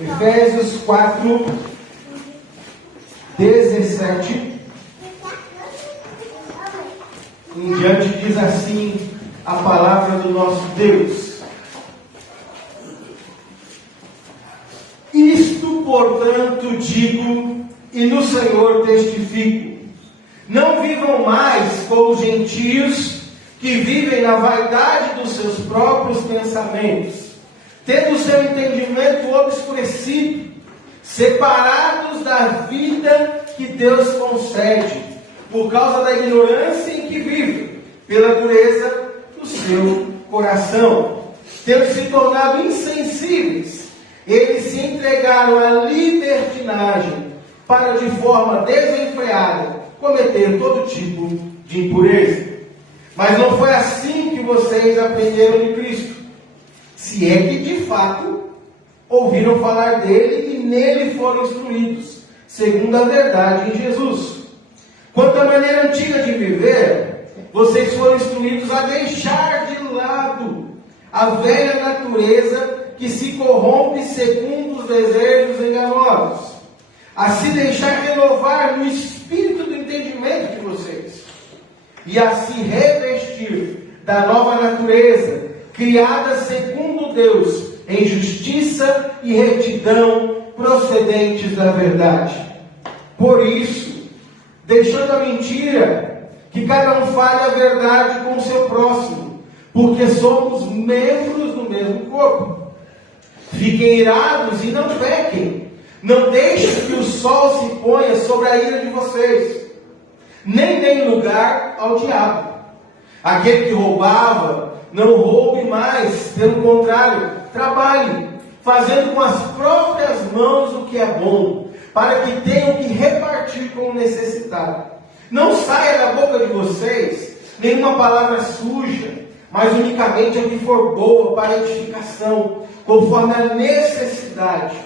Efésios 4, 17 em diante diz assim a palavra do nosso Deus: isto, portanto, digo e no Senhor testifico: não vivam mais como os gentios que vivem na vaidade dos seus próprios pensamentos, tendo o seu entendimento obscurecido, separados da vida que Deus concede, por causa da ignorância em que vivem, pela dureza do seu coração. Tendo se tornado insensíveis, eles se entregaram à libertinagem, para de forma desenfreada cometer todo tipo de impureza. Mas não foi assim que vocês aprenderam de Cristo, se é que de fato ouviram falar dele e nele foram instruídos, segundo a verdade em Jesus. Quanto à maneira antiga de viver, vocês foram instruídos a deixar de lado a velha natureza que se corrompe segundo os desejos enganosos, a se deixar renovar no espírito do entendimento de vocês, e a se revestir da nova natureza, criada segundo Deus, em justiça e retidão procedentes da verdade. Por isso, deixando a mentira, que cada um fale a verdade com o seu próximo, porque somos membros do mesmo corpo. Fiquem irados e não pequem. Não deixem que o sol se ponha sobre a ira de vocês, nem deem lugar ao diabo. Aquele que roubava, não roube mais, pelo contrário, trabalhe, fazendo com as próprias mãos o que é bom, para que tenham que repartir com o necessitado. Não saia da boca de vocês nenhuma palavra suja, mas unicamente a que for boa para a edificação, conforme a necessidade,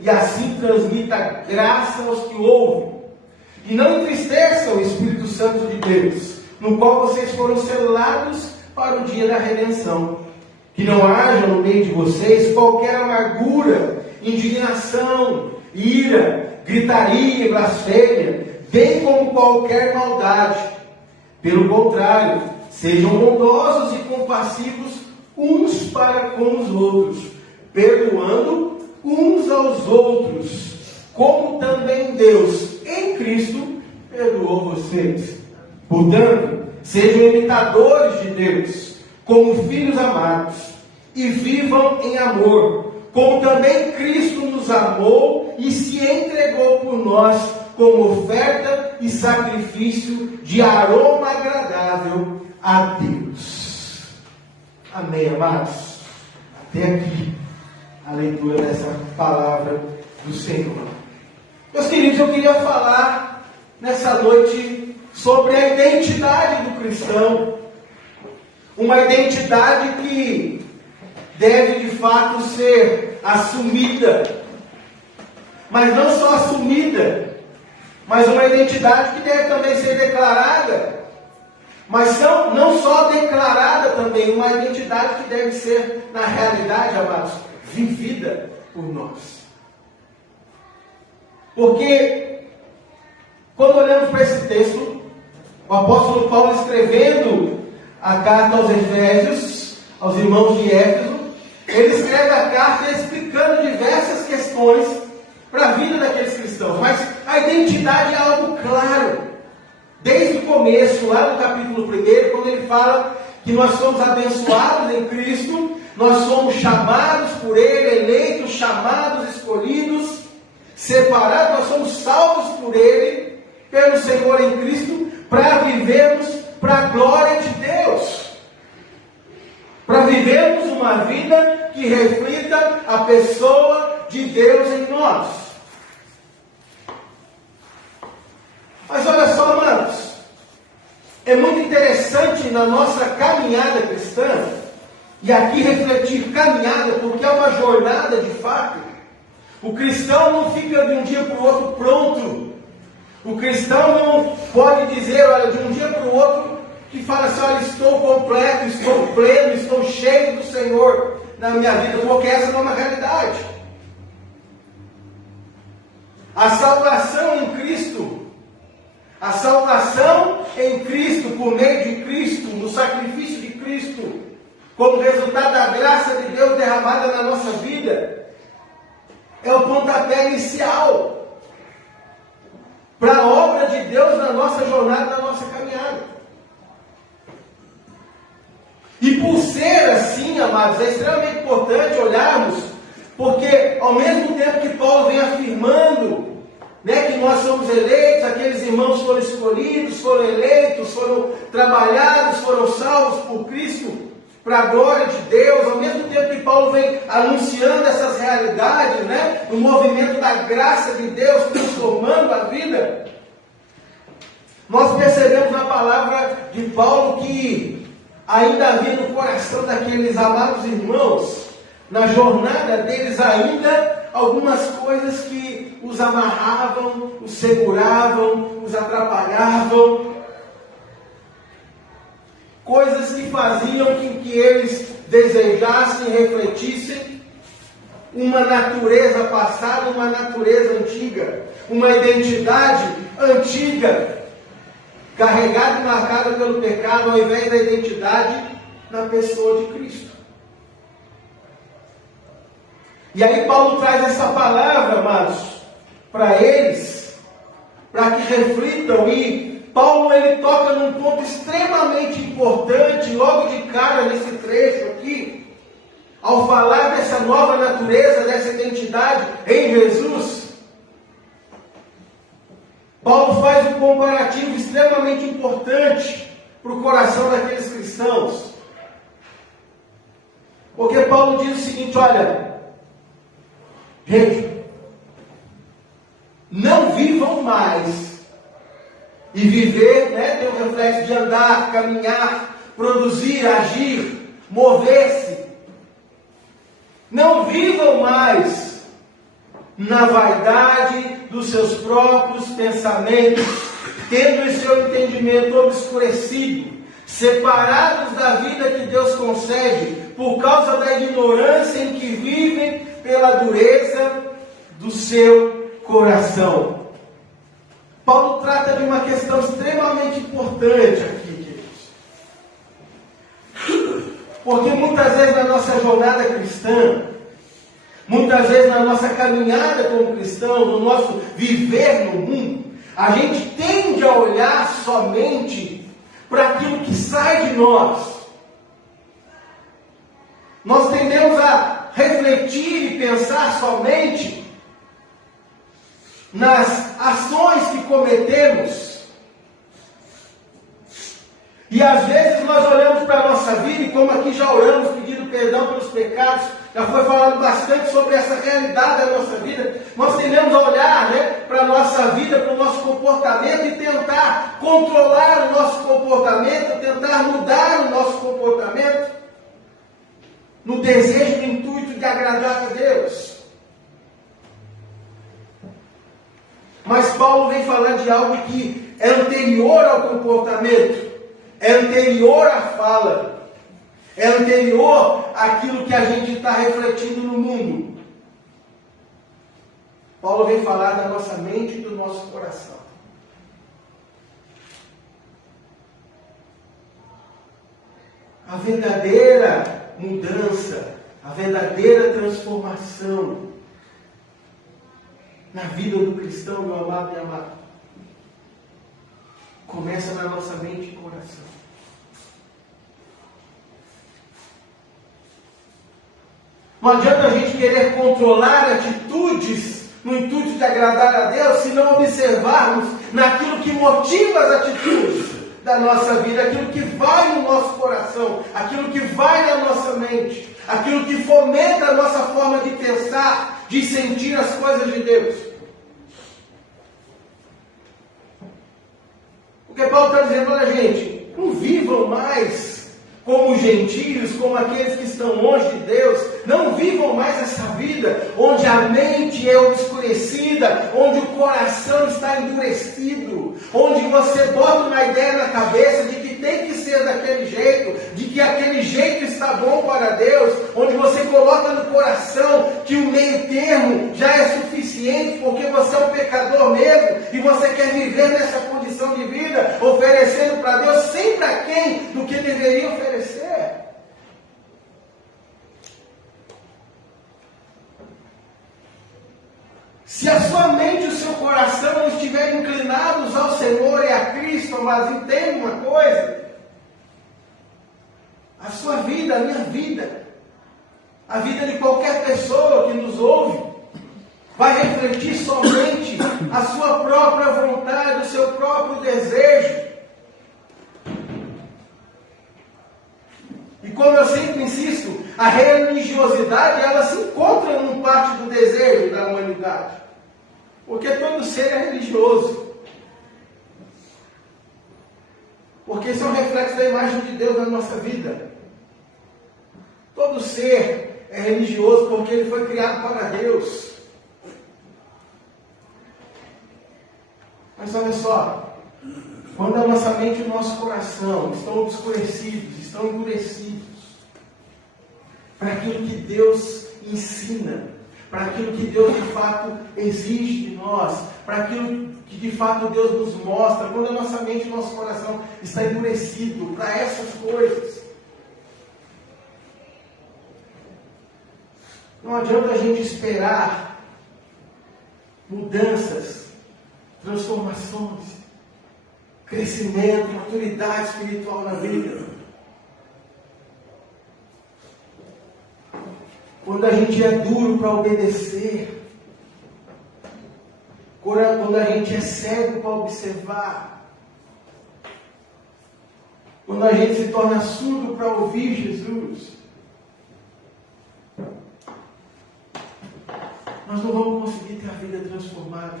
e assim transmita graça aos que ouvem. E não entristeça o Espírito Santo de Deus, no qual vocês foram selados para o dia da redenção. Que não haja no meio de vocês qualquer amargura, indignação, ira, gritaria e blasfêmia, bem como qualquer maldade. Pelo contrário, sejam bondosos e compassivos uns para com os outros, perdoando uns aos outros, como também Deus, em Cristo, perdoou vocês. Portanto, sejam imitadores de Deus, como filhos amados, e vivam em amor, como também Cristo nos amou e se entregou por nós, como oferta e sacrifício de aroma agradável a Deus. Amém, amados? Até aqui a leitura dessa palavra do Senhor. Meus queridos, eu queria falar nessa noite sobre a identidade do cristão. Uma identidade que deve de fato ser assumida. Mas não só assumida, mas uma identidade que deve também ser declarada. Mas não só declarada também, uma identidade que deve ser, na realidade, amados, vivida por nós. Porque, quando olhamos para esse texto, o apóstolo Paulo escrevendo a carta aos Efésios, aos irmãos de Éfeso, ele escreve a carta explicando diversas questões para a vida daqueles cristãos. Mas a identidade é algo claro. Desde o começo, lá no capítulo 1, quando ele fala que nós somos abençoados em Cristo, nós somos chamados por Ele, eleitos, chamados, escolhidos, separados, nós somos salvos por Ele, pelo Senhor em Cristo, para vivermos para a glória de Deus. Para vivermos uma vida que reflita a pessoa de Deus em nós. Mas olha só, amados, é muito interessante na nossa caminhada cristã, e aqui refletir caminhada, porque é uma jornada de fato. O cristão não fica de um dia para o outro pronto. O cristão não pode dizer, olha, de um dia para o outro, que fala assim, olha, estou completo, estou pleno, estou cheio do Senhor na minha vida, porque essa não é uma realidade. A salvação em Cristo. A salvação em Cristo, por meio de Cristo, no sacrifício de Cristo, como resultado da graça de Deus derramada na nossa vida, é o pontapé inicial para a obra de Deus na nossa jornada, na nossa caminhada. E por ser assim, amados, é extremamente importante olharmos, porque ao mesmo tempo que Paulo vem afirmando, que nós somos eleitos, aqueles irmãos foram escolhidos, foram eleitos, foram trabalhados, foram salvos por Cristo, para a glória de Deus, ao mesmo tempo que Paulo vem anunciando essas realidades, no movimento da graça de Deus, transformando a vida, nós percebemos na palavra de Paulo que ainda havia no coração daqueles amados irmãos, na jornada deles ainda, algumas coisas que os amarravam, os seguravam, os atrapalhavam, coisas que faziam com que eles desejassem, refletissem uma natureza passada, uma natureza antiga, uma identidade antiga, carregada e marcada pelo pecado, ao invés da identidade na pessoa de Cristo. E aí Paulo traz essa palavra, amados, para eles, para que reflitam. E Paulo, ele toca num ponto extremamente importante, logo de cara nesse trecho aqui, ao falar dessa nova natureza, dessa identidade em Jesus. Paulo faz um comparativo extremamente importante para o coração daqueles cristãos. Porque Paulo diz o seguinte: olha, gente, não vivam mais. E viver, tem o reflexo de andar, caminhar, produzir, agir, mover-se. Não vivam mais na vaidade dos seus próprios pensamentos, tendo o seu entendimento obscurecido, separados da vida que Deus concede, por causa da ignorância em que vivem pela dureza do seu coração. Paulo trata de uma questão extremamente importante aqui, queridos. Porque muitas vezes na nossa jornada cristã, muitas vezes na nossa caminhada como cristão, no nosso viver no mundo, a gente tende a olhar somente para aquilo que sai de nós. Nós tendemos a refletir e pensar somente nas ações que cometemos. E às vezes nós olhamos para a nossa vida, e como aqui já oramos pedindo perdão pelos pecados, já foi falado bastante sobre essa realidade da nossa vida, nós tendemos a olhar para a nossa vida, para o nosso comportamento e tentar controlar o nosso comportamento, tentar mudar o nosso comportamento, no desejo, no intuito de agradar a Deus. Mas Paulo vem falar de algo que é anterior ao comportamento, é anterior à fala, é anterior àquilo que a gente está refletindo no mundo. Paulo vem falar da nossa mente e do nosso coração. A verdadeira mudança, a verdadeira transformação na vida do cristão, meu amado e amado, começa na nossa mente e coração. Não adianta a gente querer controlar atitudes no intuito de agradar a Deus, se não observarmos naquilo que motiva as atitudes da nossa vida, aquilo que vai no nosso coração, aquilo que vai na nossa mente, aquilo que fomenta a nossa forma de pensar, de sentir as coisas de Deus. Porque Paulo está dizendo: olha, gente, não vivam mais como gentios, como aqueles que estão longe de Deus. Não vivam mais essa vida onde a mente é obscurecida, onde o coração está endurecido, onde você bota uma ideia na cabeça de que tem que ser daquele jeito, de que aquele jeito está bom para Deus, onde você coloca no coração que o meio termo já é suficiente, porque você é um pecador mesmo, e você quer viver nessa condição de vida, oferecendo para Deus sempre aquém do que deveria oferecer. Se a sua mente e o seu coração não estiverem inclinados ao Senhor e a Cristo, mas entenda uma coisa, a sua vida, a minha vida, a vida de qualquer pessoa que nos ouve, vai refletir somente a sua própria vontade, o seu próprio desejo. E como eu sempre insisto, a religiosidade, ela se encontra em parte do desejo da humanidade. Porque todo ser é religioso. Porque isso é um reflexo da imagem de Deus na nossa vida. Todo ser é religioso porque ele foi criado para Deus. Mas olha só, quando a nossa mente e o nosso coração estão obscurecidos, estão endurecidos para aquilo que Deus ensina, para aquilo que Deus de fato exige de nós, para aquilo que de fato Deus nos mostra, quando a nossa mente e o nosso coração está endurecido para essas coisas, não adianta a gente esperar mudanças, transformações, crescimento, maturidade espiritual na vida. Quando a gente é duro para obedecer, quando a gente é cego para observar, quando a gente se torna surdo para ouvir Jesus, nós não vamos conseguir ter a vida transformada.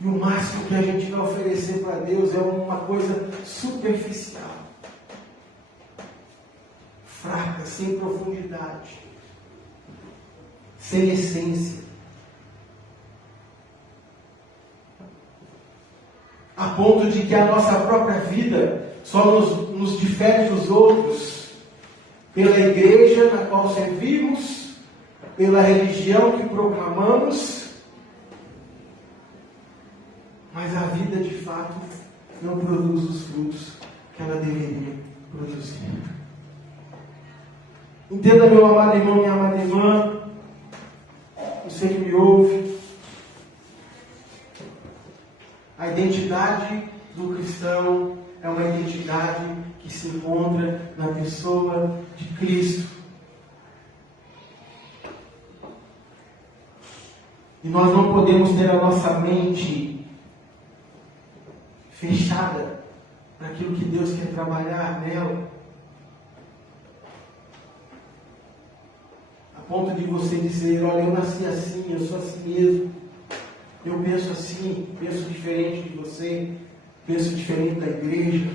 E o máximo que a gente vai oferecer para Deus é uma coisa superficial, fraca, sem profundidade, sem essência, a ponto de que a nossa própria vida só nos difere dos outros pela igreja na qual servimos, pela religião que proclamamos, mas a vida de fato não produz os frutos que ela deveria produzir. Entenda, meu amado irmão, minha amada irmã, você que me ouve, a identidade do cristão é uma identidade que se encontra na pessoa de Cristo. E nós não podemos ter a nossa mente fechada para aquilo que Deus quer trabalhar nela, a ponto de você dizer: olha, eu nasci assim, eu sou assim mesmo, eu penso assim, penso diferente de você, penso diferente da igreja,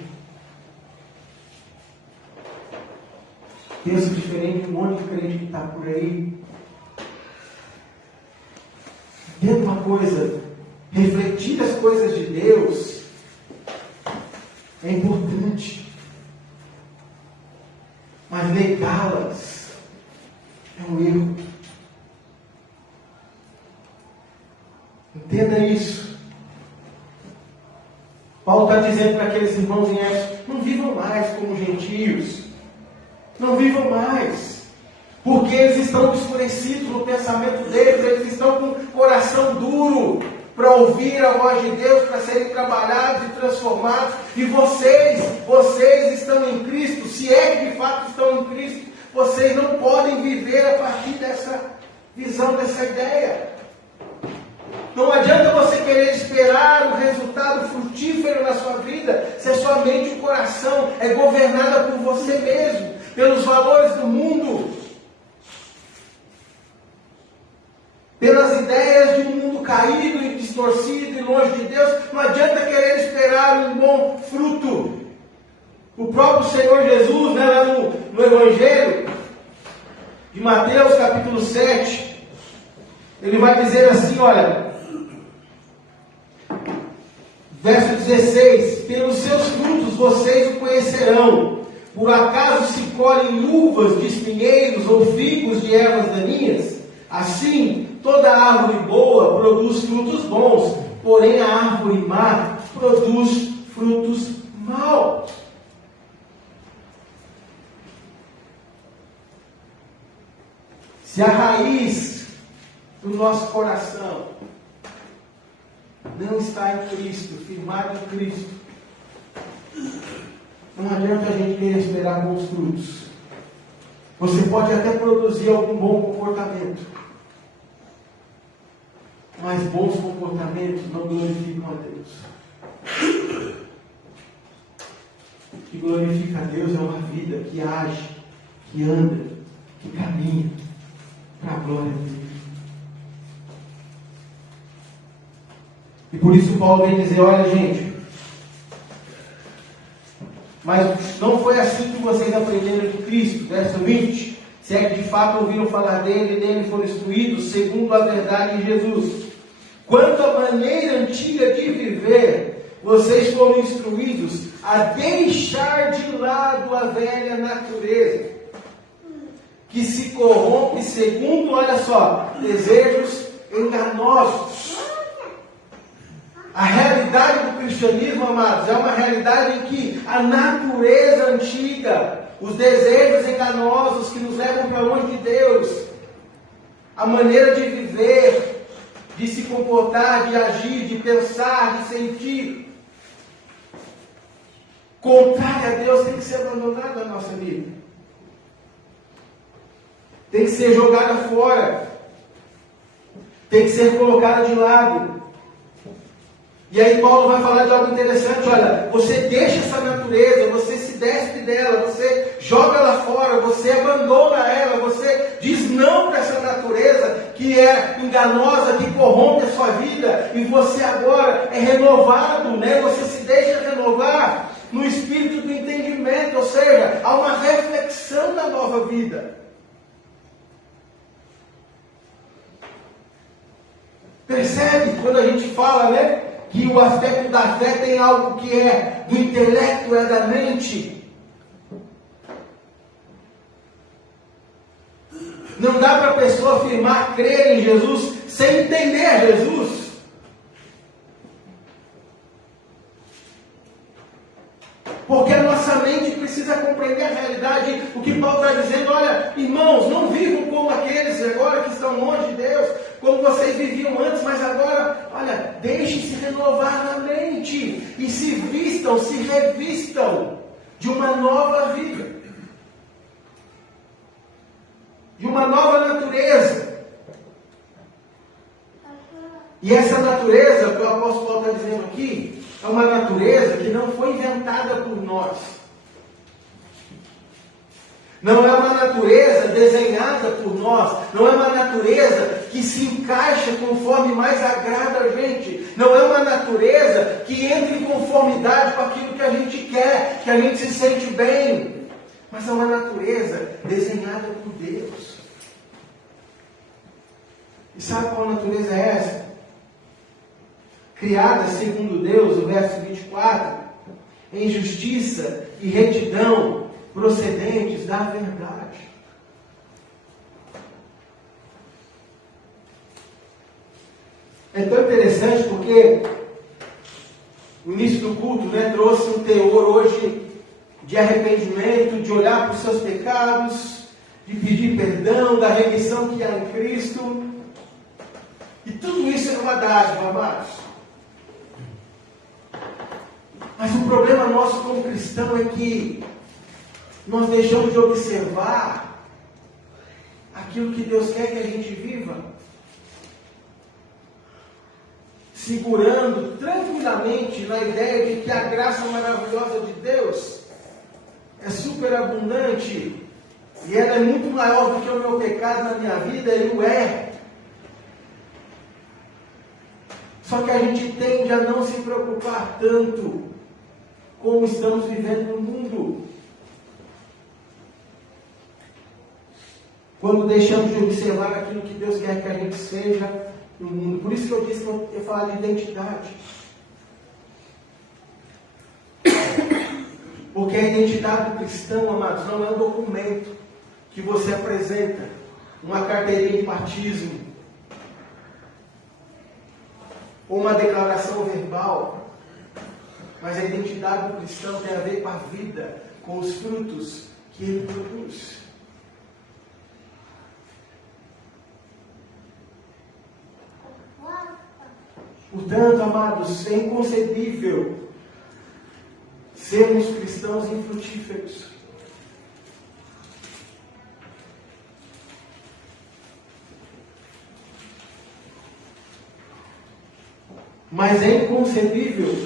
penso diferente de um monte de crente que está por aí. Entenda uma coisa, refletir as coisas de Deus é importante, mas negá-las é um erro. Entenda isso. Paulo está dizendo para aqueles irmãos em Éfeso: não vivam mais como gentios, não vivam mais, porque eles estão obscurecidos no pensamento deles, eles estão com o coração duro para ouvir a voz de Deus, para serem trabalhados e transformados. E vocês estão em Cristo. Se é que de fato estão em Cristo, vocês não podem viver a partir dessa visão, dessa ideia. Não adianta você querer esperar o resultado frutífero na sua vida, se a sua mente e o coração é governada por você mesmo, pelos valores do mundo, pelas ideias de um mundo caído e distorcido e longe de Deus. Não adianta querer esperar um bom fruto. O próprio Senhor Jesus, lá no Evangelho de Mateus, capítulo 7, ele vai dizer assim: olha, Verso 16: pelos seus frutos vocês o conhecerão. Por acaso se colhem uvas de espinheiros ou figos de ervas daninhas? Assim, toda árvore boa produz frutos bons, porém a árvore má produz frutos maus. Se a raiz do nosso coração não está em Cristo, firmado em Cristo, não adianta a gente querer esperar bons frutos. Você pode até produzir algum bom comportamento, mas bons comportamentos não glorificam a Deus. O que glorifica a Deus é uma vida que age, que anda, que caminha para a glória dele. E por isso Paulo vem dizer: olha, gente, mas não foi assim que vocês aprenderam de Cristo. Verso 20: se é que de fato ouviram falar dele e nele foram instruídos, segundo a verdade em Jesus. Quanto à maneira antiga de viver, vocês foram instruídos a deixar de lado a velha natureza, que se corrompe segundo, olha só, desejos enganosos. A realidade do cristianismo, amados, é uma realidade em que a natureza antiga, os desejos enganosos que nos levam para longe de Deus, a maneira de viver, de se comportar, de agir, de pensar, de sentir, contrária a Deus, tem que ser abandonada na nossa vida. Tem que ser jogada fora. Tem que ser colocada de lado. E aí Paulo vai falar de algo interessante. Olha, você deixa essa natureza, você se despe dela, você joga ela fora, você abandona ela, você diz não para essa natureza que é enganosa, que corrompe a sua vida, e você agora é renovado, né? Você se deixa renovar no espírito do entendimento, ou seja, há uma reflexão da nova vida. Percebe quando a gente fala, né, que o aspecto da fé tem algo que é do intelecto, é da mente. Não dá para a pessoa afirmar crer em Jesus sem entender Jesus. Porque a nossa mente precisa compreender a realidade. O que Paulo está dizendo: olha, irmãos, não vivam como aqueles agora que estão longe de Deus, como vocês viviam antes, mas agora, olha, deixem-se renovar na mente e se vistam, se revistam de uma nova vida, de uma nova natureza. E essa natureza, que o apóstolo Paulo está dizendo aqui, é uma natureza que não foi inventada por nós. Não é uma natureza desenhada por nós. Não é uma natureza que se encaixa conforme mais agrada a gente. Não é uma natureza que entra em conformidade com aquilo que a gente quer, que a gente se sente bem. Mas é uma natureza desenhada por Deus. E sabe qual natureza é essa? Criada segundo Deus, o verso 24, em justiça e retidão, procedentes da verdade. É tão interessante porque o início do culto, né, trouxe um teor hoje de arrependimento, de olhar para os seus pecados, de pedir perdão, da remissão que há em Cristo. E tudo isso é uma dádiva, amados. Mas o problema nosso como cristão é que nós deixamos de observar aquilo que Deus quer que a gente viva, segurando tranquilamente na ideia de que a graça maravilhosa de Deus é superabundante e ela é muito maior do que o meu pecado na minha vida, ele o é. Só que a gente tende a não se preocupar tanto como estamos vivendo no mundo. Quando deixamos de observar aquilo que Deus quer que a gente seja no mundo. Por isso que eu disse que eu falo de identidade. Porque a identidade do cristão, amados, não é um documento que você apresenta, uma carteirinha de batismo, ou uma declaração verbal. Mas a identidade do cristão tem a ver com a vida, com os frutos que ele produz. Portanto, amados, é inconcebível sermos cristãos infrutíferos. Mas é inconcebível,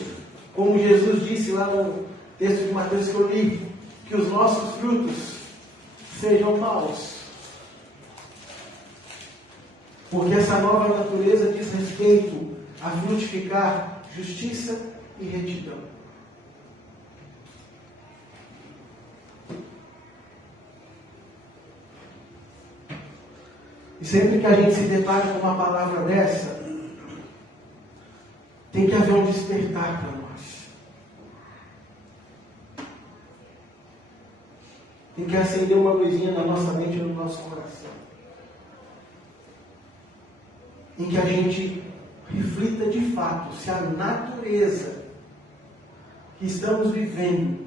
como Jesus disse lá no texto de Mateus que eu li, que os nossos frutos sejam maus. Porque essa nova natureza diz respeito a frutificar justiça e retidão. E sempre que a gente se depara com uma palavra dessa, tem que haver um despertar para nós. Tem que acender uma luzinha na nossa mente e no nosso coração. Em que a gente reflita de fato se a natureza que estamos vivendo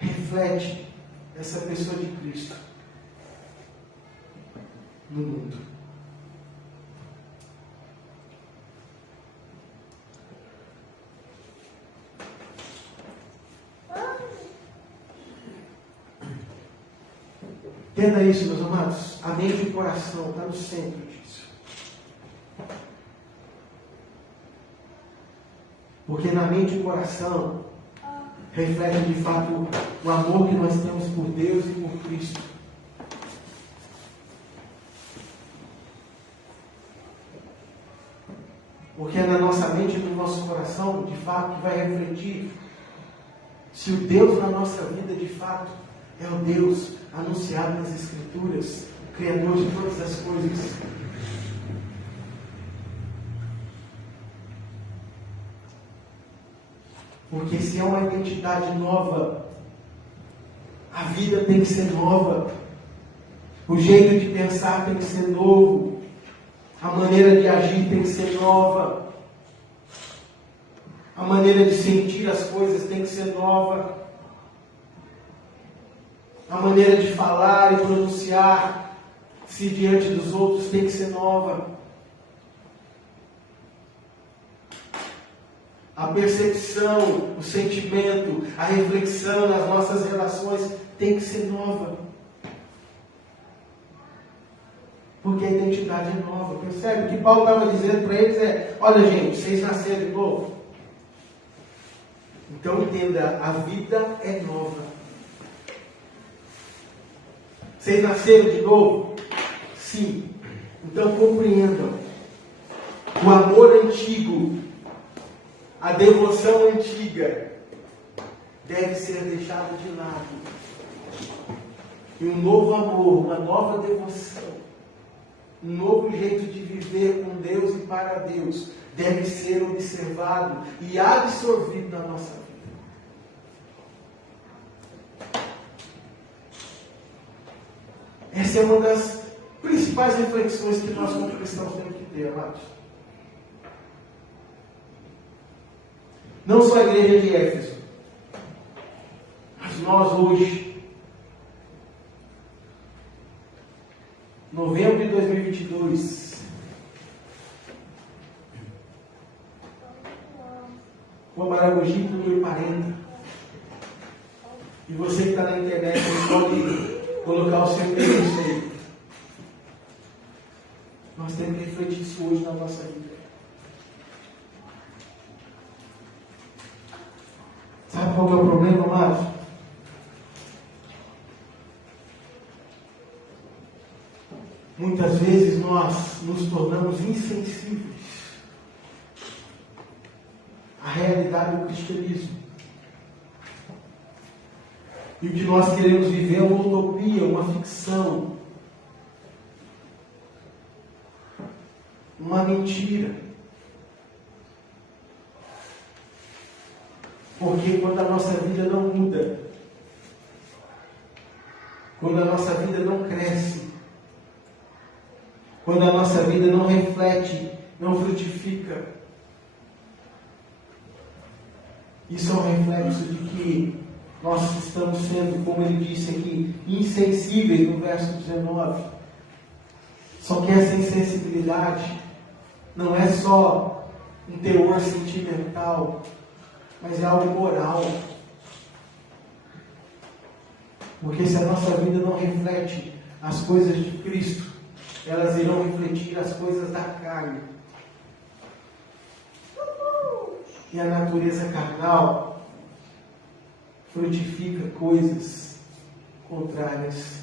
reflete essa pessoa de Cristo no mundo. Entenda isso, meus amados. A mente e o coração estão no centro disso. Porque na mente e o coração reflete de fato o amor que nós temos por Deus e por Cristo. Porque é na nossa mente e no nosso coração, de fato, que vai refletir se o Deus na nossa vida, de fato, é o Deus anunciado nas Escrituras, o Criador de todas as coisas. Porque se é uma identidade nova, a vida tem que ser nova, o jeito de pensar tem que ser novo, a maneira de agir tem que ser nova, a maneira de sentir as coisas tem que ser nova, a maneira de falar e pronunciar-se diante dos outros tem que ser nova. A percepção, o sentimento, a reflexão nas nossas relações tem que ser nova. Porque a identidade é nova. Percebe? O que Paulo estava dizendo para eles é: olha, gente, vocês nasceram de novo. Então entenda, a vida é nova. Vocês nasceram de novo? Sim. Então compreendam. O amor antigo, a devoção antiga, deve ser deixada de lado. E um novo amor, uma nova devoção, um novo jeito de viver com Deus e para Deus, deve ser observado e absorvido na nossa vida. Essa é uma das principais reflexões que nós como cristãos temos que ter, amados. Não só a igreja de Éfeso, mas nós hoje, novembro de 2022, com a Maragogi número 40, e você que está na internet, você pode colocar o seu endereço aí. Nós temos que refletir isso hoje na nossa vida. Sabe qual é o problema, amados? Muitas vezes nós nos tornamos insensíveis à realidade do cristianismo. E o que nós queremos viver é uma utopia, uma ficção, uma mentira. Porque quando a nossa vida não muda, quando a nossa vida não cresce, quando a nossa vida não reflete, não frutifica. Isso é um reflexo de que nós estamos sendo, como ele disse aqui, insensíveis no verso 19. Só que essa insensibilidade não é só um teor sentimental, mas é algo moral. Porque se a nossa vida não reflete as coisas de Cristo, elas irão refletir as coisas da carne. E a natureza carnal frutifica coisas contrárias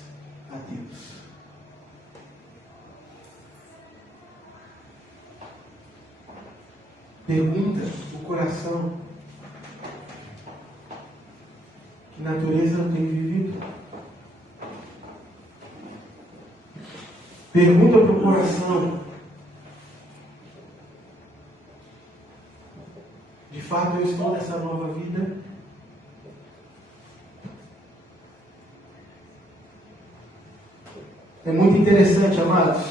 a Deus. Pergunta o coração: que natureza eu tenho vivido? Pergunta para o coração: de fato eu estou nessa nova vida? É muito interessante, amados,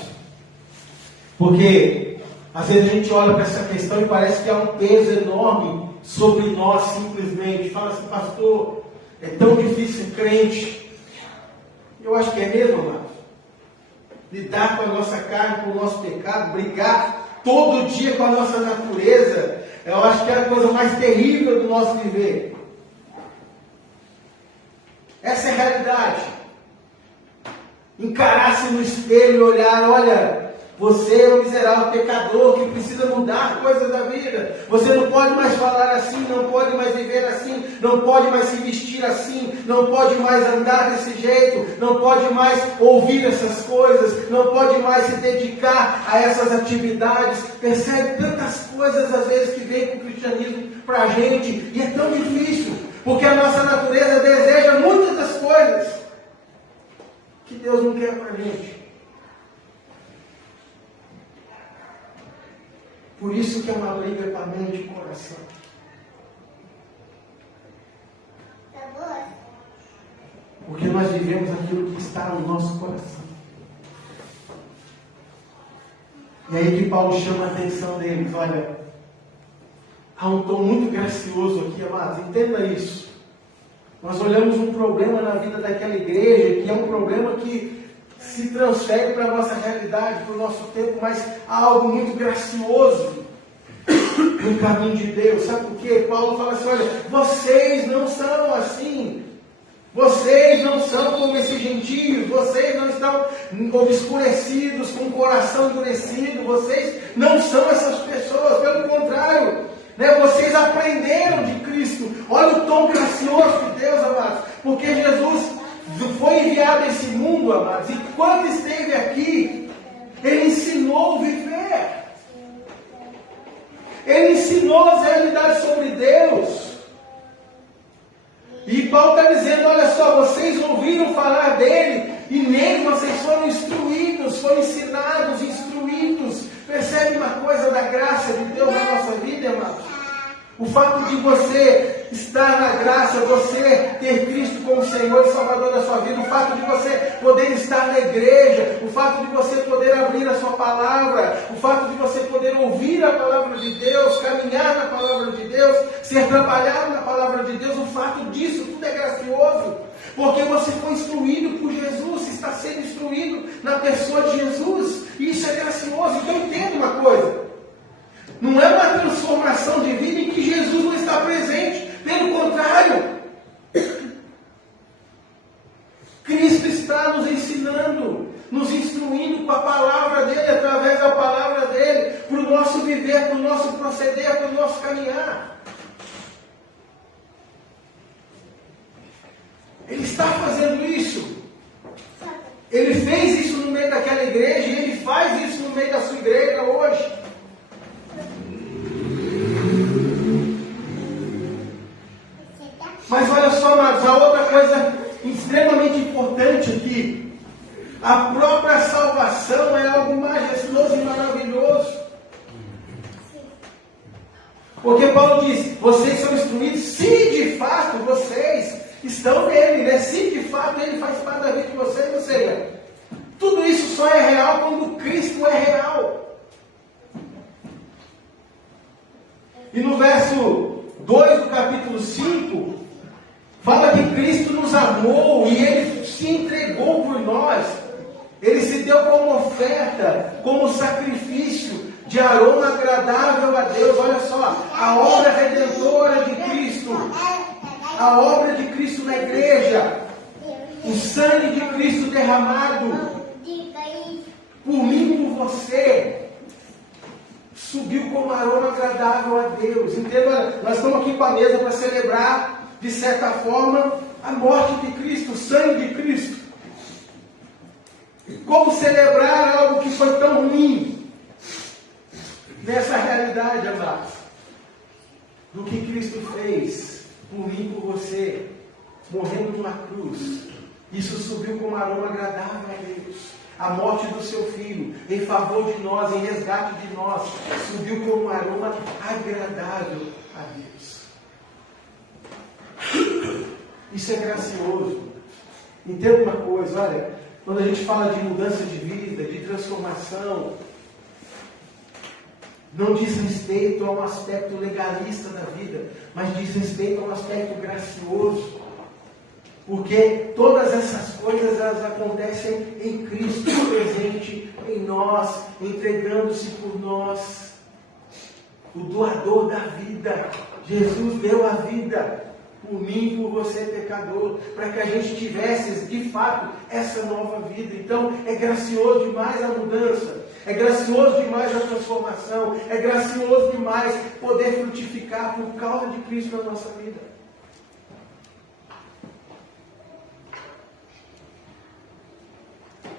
porque às vezes a gente olha para essa questão e parece que há um peso enorme sobre nós simplesmente. Fala assim: pastor, é tão difícil ser crente. Eu acho que é mesmo, amados. Lidar com a nossa carne, com o nosso pecado, brigar todo dia com a nossa natureza, eu acho que é a coisa mais terrível do nosso viver. Essa é a realidade. Encarar-se no espelho e olhar: olha, você é um miserável pecador que precisa mudar coisas da vida. Você não pode mais falar assim, não pode mais viver assim, não pode mais se vestir assim, não pode mais andar desse jeito, não pode mais ouvir essas coisas, não pode mais se dedicar a essas atividades. Percebe tantas coisas às vezes que vem com o cristianismo para a gente, e é tão difícil, porque a nossa natureza deseja muitas das coisas que Deus não quer para a gente. Por isso que é uma briga com a mente e o coração. Porque nós vivemos aquilo que está no nosso coração. E aí que Paulo chama a atenção deles: olha, há um tom muito gracioso aqui, amados, entenda isso. Nós olhamos um problema na vida daquela igreja, que é um problema que se transfere para a nossa realidade, para o nosso tempo, mas há algo muito gracioso no caminho de Deus. Sabe por quê? Paulo fala assim: olha, vocês não são assim. Vocês não são como esses gentios. Vocês não estão obscurecidos, com o coração endurecido. Vocês não são essas pessoas. Pelo contrário, né? Vocês aprenderam de Cristo. Olha o tom gracioso de Deus, amados. Porque Jesus foi enviado a esse mundo, amados, e quando esteve aqui, Ele ensinou a viver. Ele ensinou as realidades sobre Deus. E Paulo está dizendo: olha só, vocês ouviram falar dele, e nele vocês foram instruídos, foram ensinados, instruídos. Percebe uma coisa da graça de Deus na nossa vida, amados? O fato de você estar na graça, você ter Cristo como Senhor e Salvador da sua vida, o fato de você poder estar na igreja, o fato de você poder abrir a sua palavra, o fato de você poder ouvir a palavra de Deus, caminhar na palavra de Deus, ser trabalhado na palavra de Deus, o fato disso tudo é gracioso, porque você foi instruído por Jesus, está sendo instruído na pessoa de Jesus, e isso é gracioso. Então entenda uma coisa: não é uma transformação de vida em que Jesus não está presente. Pelo contrário, Cristo está nos ensinando, nos instruindo com a palavra dEle, através da palavra dEle, para o nosso viver, para o nosso proceder, para o nosso caminhar. Ele está fazendo isso. Ele fez isso no meio daquela igreja, e Ele faz isso no meio da sua igreja hoje. Mas olha só, amados, a outra coisa extremamente importante aqui: a própria salvação é algo majestoso e maravilhoso. Porque Paulo diz: vocês são instruídos, se de fato vocês estão nele, né? Se de fato ele faz parte da vida de vocês, ou seja, tudo isso só é real quando Cristo é real. E no verso 2 do capítulo 5, fala que Cristo nos amou e Ele se entregou por nós. Ele se deu como oferta, como sacrifício de aroma agradável a Deus. Olha só, a obra redentora de Cristo, a obra de Cristo na igreja, o sangue de Cristo derramado por mim e por você, subiu como aroma agradável a Deus. Entenda, nós estamos aqui com a mesa para celebrar, de certa forma, a morte de Cristo, o sangue de Cristo. Como celebrar algo que foi tão ruim nessa realidade, amados? Do que Cristo fez por mim e por você, morrendo numa cruz. Isso subiu como aroma agradável a Deus. A morte do seu Filho, em favor de nós, em resgate de nós, subiu como um aroma agradável a Deus. Isso é gracioso. Entenda uma coisa, olha, quando a gente fala de mudança de vida, de transformação, não diz respeito a um aspecto legalista da vida, mas diz respeito a um aspecto gracioso. Porque todas essas coisas, elas acontecem em Cristo presente em nós, entregando-se por nós. O doador da vida. Jesus deu a vida por mim e por você, pecador, para que a gente tivesse, de fato, essa nova vida. Então, é gracioso demais a mudança. É gracioso demais a transformação. É gracioso demais poder frutificar por causa de Cristo na nossa vida.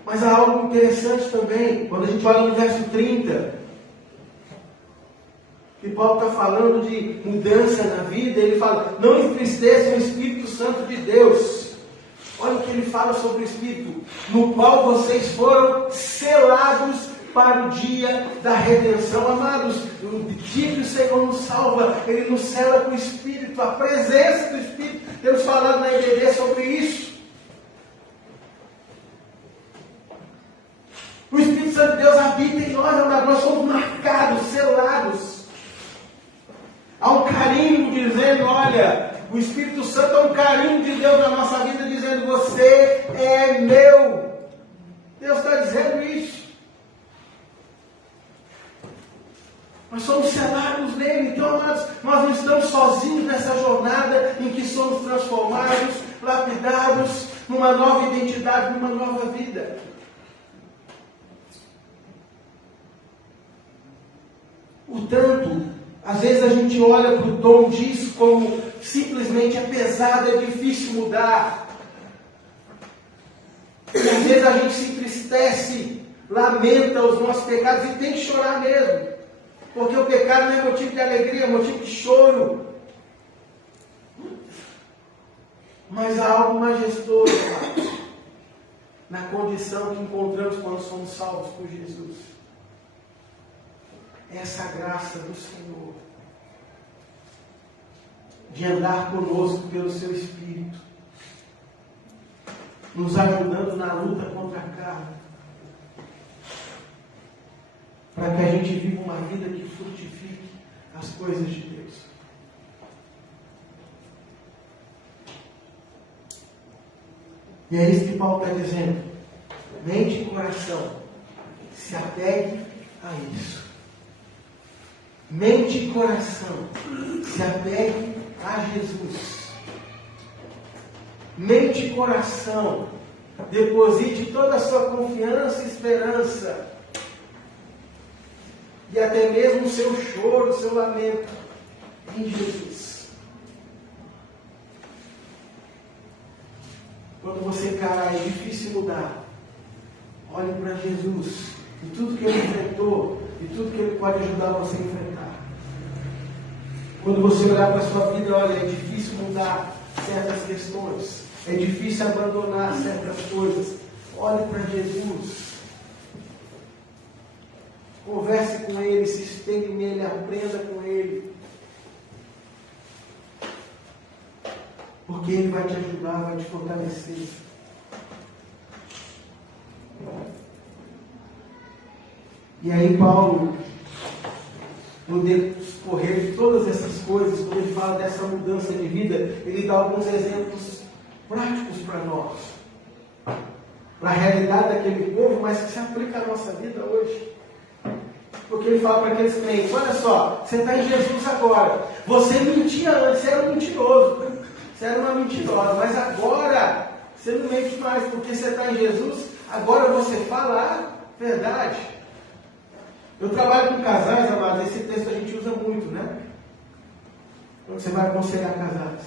Mas há algo interessante também, quando a gente olha no verso 30, que Paulo está falando de mudança na vida, ele fala, não entristeçam o Espírito Santo de Deus. Olha o que ele fala sobre o Espírito, no qual vocês foram selados para o dia da redenção. Amados, o dia que o Senhor nos salva, Ele nos sela com o Espírito, a presença do Espírito. Temos falado na IBD sobre isso. O Espírito Santo de Deus habita em nós, amados. Nós somos marcados, selados. Há um carinho dizendo, olha, o Espírito Santo é um carinho de Deus na nossa vida, dizendo, você é meu. Deus está dizendo isso. Nós somos selados nele. Então, nós não estamos sozinhos nessa jornada em que somos transformados, lapidados, numa nova identidade, numa nova vida. Portanto, às vezes a gente olha para o dom disso como simplesmente é pesado, é difícil mudar. E às vezes a gente se entristece, lamenta os nossos pecados e tem que chorar mesmo. Porque o pecado não é motivo de alegria, é motivo de choro. Mas há algo majestoso na condição que encontramos quando somos salvos por Jesus. Essa graça do Senhor de andar conosco pelo seu Espírito, nos ajudando na luta contra a carne, para que a gente viva uma vida que frutifique as coisas de Deus. E é isso que Paulo está dizendo. Mente e coração, se apegue a isso. Mente e coração, se apegue a Jesus. Mente e coração, deposite toda a sua confiança e esperança, e até mesmo o seu choro, o seu lamento, em Jesus. Quando você cair, é difícil mudar. Olhe para Jesus e tudo que Ele enfrentou e tudo que Ele pode ajudar você a enfrentar. Quando você olhar para a sua vida, olha, é difícil mudar certas questões, é difícil abandonar certas coisas. Olhe para Jesus. Converse com Ele, se espelhe nele, aprenda com Ele. Porque Porque Ele vai te ajudar, vai te fortalecer. E aí Paulo, no decorrer de todas essas coisas, quando ele fala dessa mudança de vida, ele dá alguns exemplos práticos para nós. Para a realidade daquele povo, mas que se aplica à nossa vida hoje. Porque ele fala para aqueles crentes, olha só, você está em Jesus agora. Você mentia antes, você era um mentiroso. Você era uma mentirosa, mas agora você não mente mais, porque você está em Jesus, agora você fala a verdade. Eu trabalho com casais, amados, esse texto a gente usa muito, né? Quando você vai aconselhar casais.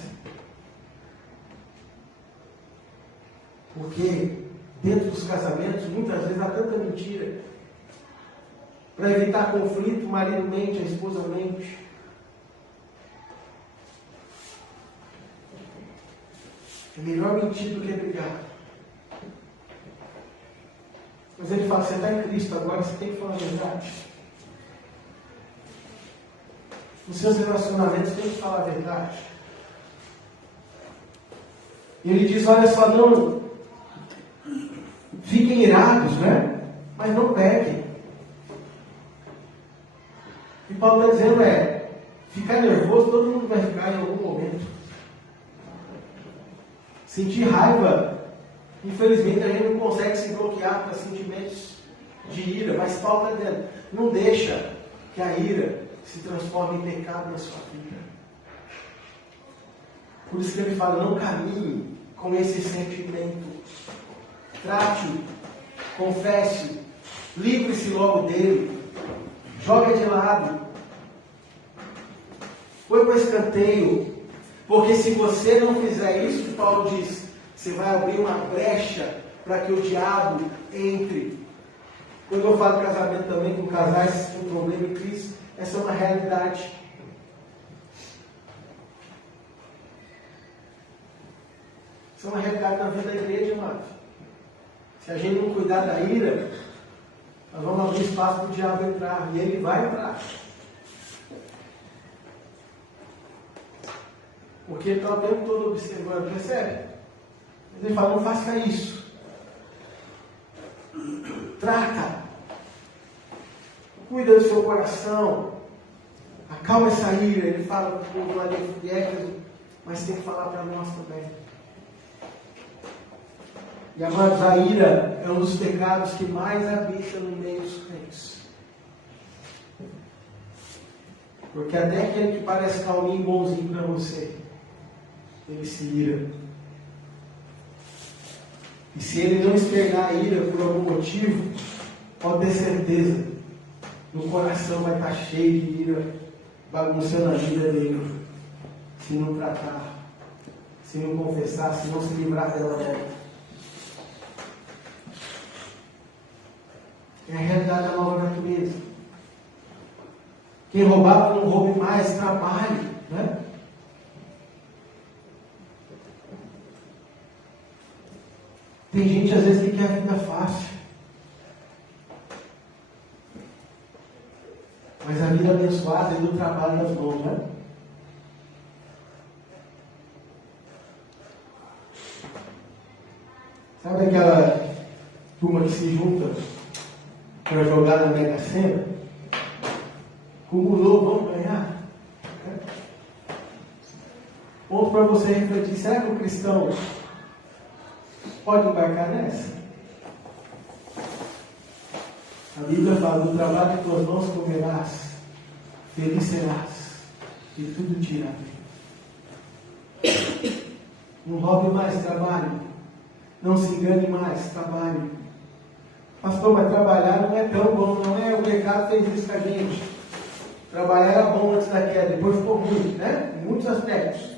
Porque dentro dos casamentos, muitas vezes há tanta mentira. Para evitar conflito, o marido mente, a esposa mente. É melhor mentir do que brigar. Mas ele fala, você está em Cristo, agora você tem que falar a verdade. Nos seus relacionamentos tem que falar a verdade. E ele diz, olha só, não fiquem irados, né? Mas não pequem. O que Paulo está dizendo é, ficar nervoso, todo mundo vai ficar em algum momento. Sentir raiva, infelizmente a gente não consegue se bloquear para sentimentos de ira, mas Paulo está dizendo, não deixa que a ira se transforme em pecado na sua vida. Por isso que ele fala, não caminhe com esse sentimento. Trate-o, confesse, livre-se logo dele, joga de lado, põe para escanteio, porque se você não fizer isso, Paulo diz, você vai abrir uma brecha para que o diabo entre. Quando eu falo de casamento também, com casais com problema em crise, essa é uma realidade. Isso é uma realidade na vida da igreja, amado. Se a gente não cuidar da ira, nós vamos abrir espaço para o diabo entrar, e ele vai entrar. Porque ele está o tempo todo observando, percebe? Ele fala, não faça isso. Trata. Cuida do seu coração. Acalma essa ira. Ele fala para o povo lá de Éfeso, mas tem que falar para nós também. E amados, a ira é um dos pecados que mais habita no meio dos crentes. Porque até aquele que parece calminho e bonzinho para você, ele se ira. E se ele não externar a ira por algum motivo, pode ter certeza, no coração vai estar cheio de ira, bagunçando a vida dele. Se não tratar, se não confessar, se não se livrar dela. É a realidade da nova natureza. Quem roubava não roube mais, trabalhe, né? Tem gente às vezes que quer a vida fácil. Mas a vida abençoada é do trabalho das mãos, né? Sabe aquela turma que se junta para jogar na Mega Sena? Cumulou, vamos ganhar? Ponto para você refletir, será que o cristão pode embarcar nessa? A Bíblia fala, do trabalho de tuas mãos comerás, feliz serás, e tudo te irá bem. Não roube mais, trabalhe. Não se engane mais, trabalhe. Pastor, mas trabalhar não é tão bom, não é? O pecado fez isso com a gente. Trabalhar era bom antes da queda, depois ficou ruim, né? Em muitos aspectos.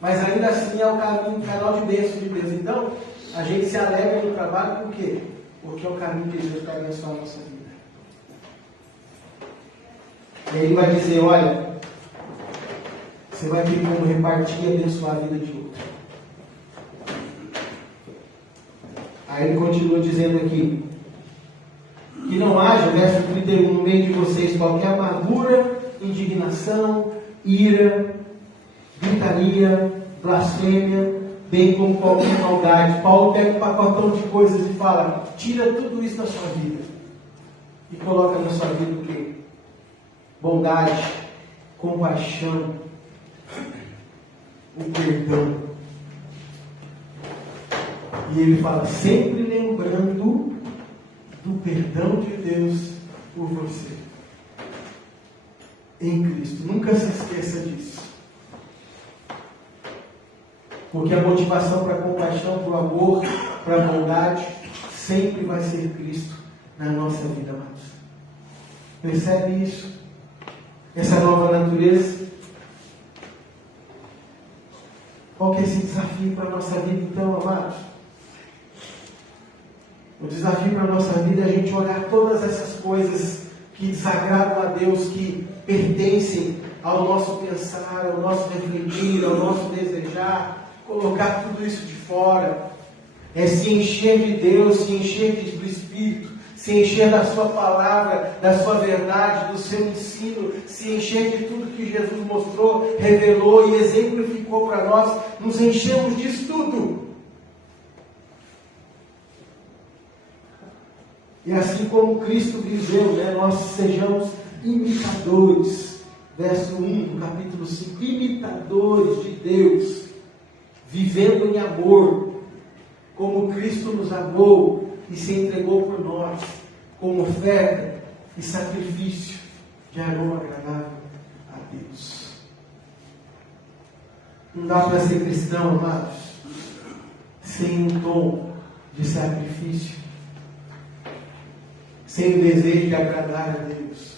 Mas ainda assim é o caminho, o canal de bênção de Deus. Então, a gente se alegra no trabalho por quê? Porque é o caminho de Deus para abençoar a nossa vida. E aí ele vai dizer, olha, você vai ter como repartir e abençoar a vida de outro. Aí ele continua dizendo aqui, que não haja, verso 31, no meio de vocês qualquer amargura, indignação, ira, gritaria, blasfêmia, bem como qualquer maldade. Paulo pega um pacotão de coisas e fala: tira tudo isso da sua vida e coloca na sua vida o quê? Bondade, compaixão, o perdão. E ele fala, sempre lembrando do perdão de Deus por você em Cristo. Nunca se esqueça disso. Porque a motivação para a compaixão, para o amor, para a bondade, sempre vai ser Cristo na nossa vida, amados. Percebe isso? Essa nova natureza? Qual que é esse desafio para a nossa vida, então, amados? O desafio para a nossa vida é a gente olhar todas essas coisas que desagradam a Deus, que pertencem ao nosso pensar, ao nosso refletir, ao nosso desejar, colocar tudo isso de fora. É se encher de Deus, se encher do Espírito, se encher da sua palavra, da sua verdade, do seu ensino, se encher de tudo que Jesus mostrou, revelou e exemplificou para nós. Nos enchemos disso tudo. E assim como Cristo viveu, nós sejamos imitadores. Verso 1 do capítulo 5. Imitadores de Deus, vivendo em amor, como Cristo nos amou e se entregou por nós, como oferta e sacrifício de aroma agradável a Deus. Não dá para ser cristão, amados, sem um tom de sacrifício, sem o desejo de agradar a Deus,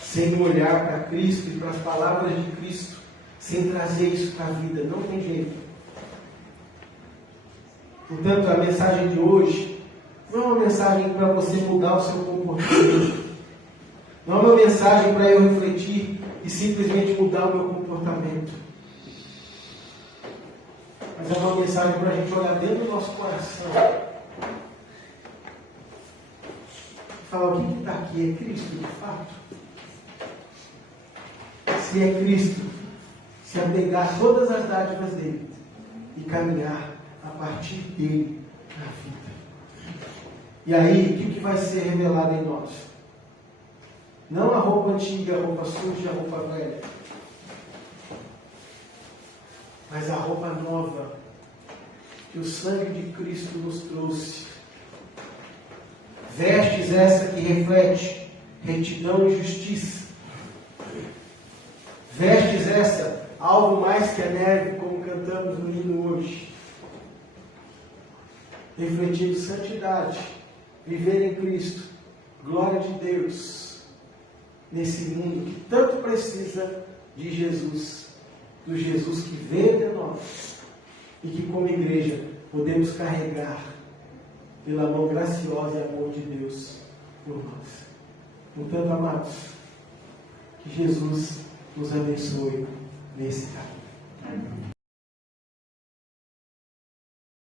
sem olhar para Cristo e para as palavras de Cristo, sem trazer isso para a vida. Não tem jeito. Portanto, a mensagem de hoje não é uma mensagem para você mudar o seu comportamento. Não é uma mensagem para eu refletir e simplesmente mudar o meu comportamento. Mas é uma mensagem para a gente olhar dentro do nosso coração e falar: o que está aqui? É Cristo de fato? Se é Cristo, se apegar todas as dádivas dele e caminhar a partir dele na vida. E aí, o que vai ser revelado em nós? Não a roupa antiga, a roupa suja, a roupa velha, mas a roupa nova que o sangue de Cristo nos trouxe. Vestes essa que reflete retidão e justiça. Vestes essa, algo mais que a neve, como cantamos no hino hoje. Refletindo santidade, viver em Cristo, glória de Deus, nesse mundo que tanto precisa de Jesus, do Jesus que veio até nós e que, como igreja, podemos carregar pela mão graciosa e amor de Deus por nós. Portanto, amados, que Jesus nos abençoe nesse caminho.